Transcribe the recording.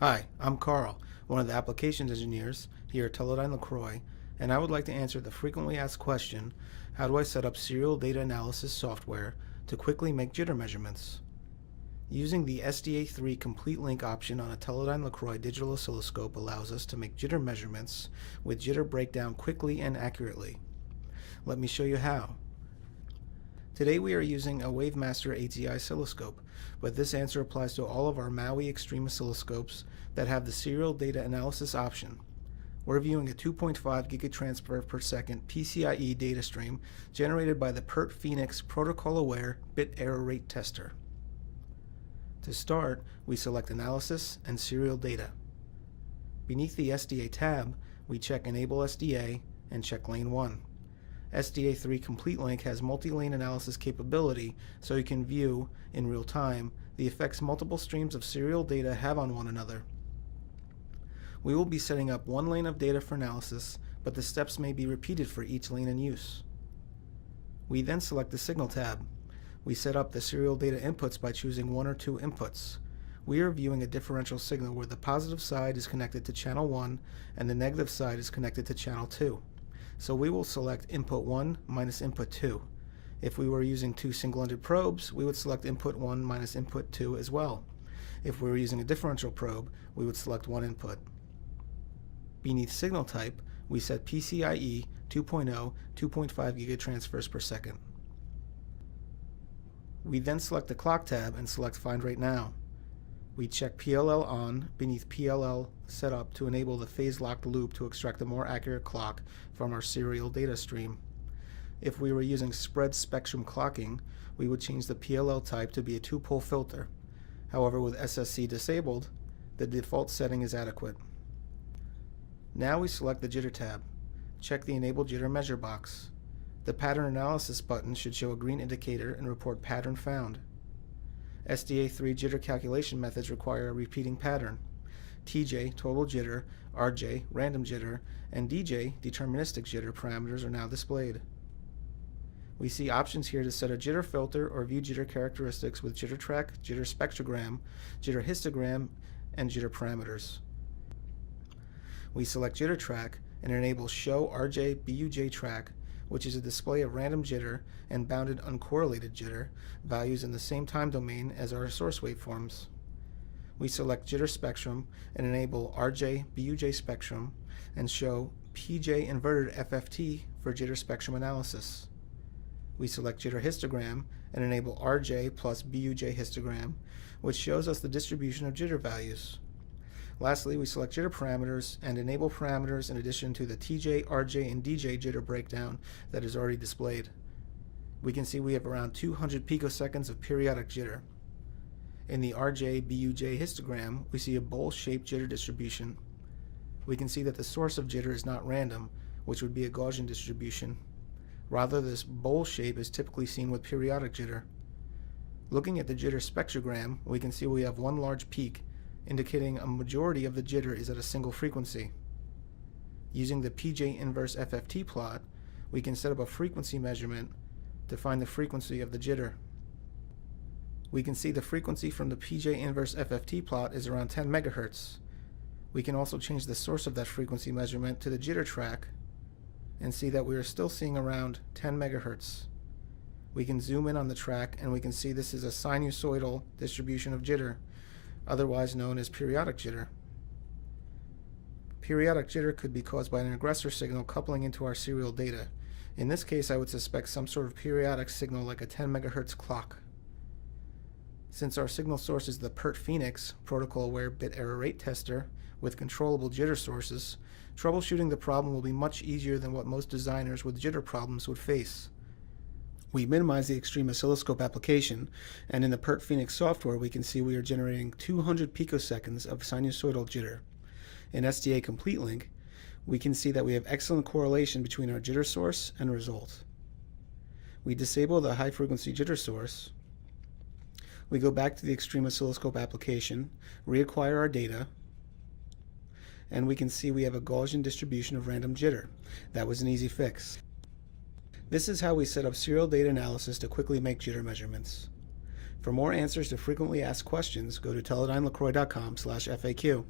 Hi, I'm Carl, one of the applications engineers here at Teledyne LeCroy, and I would like to answer the frequently asked question, how do I set up serial data analysis software to quickly make jitter measurements? Using the SDA III complete link option on a Teledyne LeCroy digital oscilloscope allows us to make jitter measurements with jitter breakdown quickly and accurately. Let me show you how. Today we are using a WaveMaster ATI oscilloscope, but this answer applies to all of our Maui Extreme oscilloscopes that have the serial data analysis option. We're viewing a 2.5 gigatransfer per second PCIe data stream generated by the PERT Phoenix protocol-aware bit error rate tester. To start, we select Analysis and Serial Data. Beneath the SDA tab, we check Enable SDA and check Lane 1. SDA III Complete Link has multi-lane analysis capability, so you can view, in real time, the effects multiple streams of serial data have on one another. We will be setting up one lane of data for analysis, but the steps may be repeated for each lane in use. We then select the Signal tab. We set up the serial data inputs by choosing one or two inputs. We are viewing a differential signal where the positive side is connected to channel 1 and the negative side is connected to channel 2. So we will select input 1 minus input 2. If we were using two single-ended probes, we would select input 1 minus input 2 as well. If we were using a differential probe, we would select one input. Beneath signal type, we set PCIe 2.0 2.5 gigatransfers per second. We then select the clock tab and select Find Right Now. We check PLL on beneath PLL setup to enable the phase-locked loop to extract a more accurate clock from our serial data stream. If we were using spread spectrum clocking, we would change the PLL type to be a two-pole filter. However, with SSC disabled, the default setting is adequate. Now we select the Jitter tab. Check the Enable Jitter Measure box. The Pattern Analysis button should show a green indicator and report Pattern Found. SDA III jitter calculation methods require a repeating pattern. TJ, total jitter, RJ, random jitter, and DJ, deterministic jitter parameters are now displayed. We see options here to set a jitter filter or view jitter characteristics with jitter track, jitter spectrogram, jitter histogram, and jitter parameters. We select jitter track and enable Show RJ BUJ track, which is a display of random jitter and bounded uncorrelated jitter values in the same time domain as our source waveforms. We select Jitter Spectrum and enable RJ BUJ Spectrum and show PJ Inverted FFT for jitter spectrum analysis. We select Jitter Histogram and enable RJ plus BUJ Histogram, which shows us the distribution of jitter values. Lastly, we select jitter parameters and enable parameters in addition to the TJ, RJ, and DJ jitter breakdown that is already displayed. We can see we have around 200 picoseconds of periodic jitter. In the RJ BUJ histogram, we see a bowl-shaped jitter distribution. We can see that the source of jitter is not random, which would be a Gaussian distribution. Rather, this bowl shape is typically seen with periodic jitter. Looking at the jitter spectrogram, we can see we have one large peak, indicating a majority of the jitter is at a single frequency. Using the PJ inverse FFT plot, we can set up a frequency measurement to find the frequency of the jitter. We can see the frequency from the PJ inverse FFT plot is around 10 MHz. We can also change the source of that frequency measurement to the jitter track and see that we are still seeing around 10 MHz. We can zoom in on the track and we can see this is a sinusoidal distribution of jitter, otherwise known as periodic jitter. Periodic jitter could be caused by an aggressor signal coupling into our serial data. In this case, I would suspect some sort of periodic signal like a 10 MHz clock. Since our signal source is the PERT Phoenix protocol-aware bit error rate tester with controllable jitter sources, troubleshooting the problem will be much easier than what most designers with jitter problems would face. We minimize the extreme oscilloscope application, and in the PERT Phoenix software we can see we are generating 200 picoseconds of sinusoidal jitter. In SDA Complete Link, we can see that we have excellent correlation between our jitter source and result. We disable the high-frequency jitter source. We go back to the extreme oscilloscope application, reacquire our data, and we can see we have a Gaussian distribution of random jitter. That was an easy fix. This is how we set up serial data analysis to quickly make jitter measurements. For For more answers to frequently asked questions, go to teledynelacroy.com/FAQ.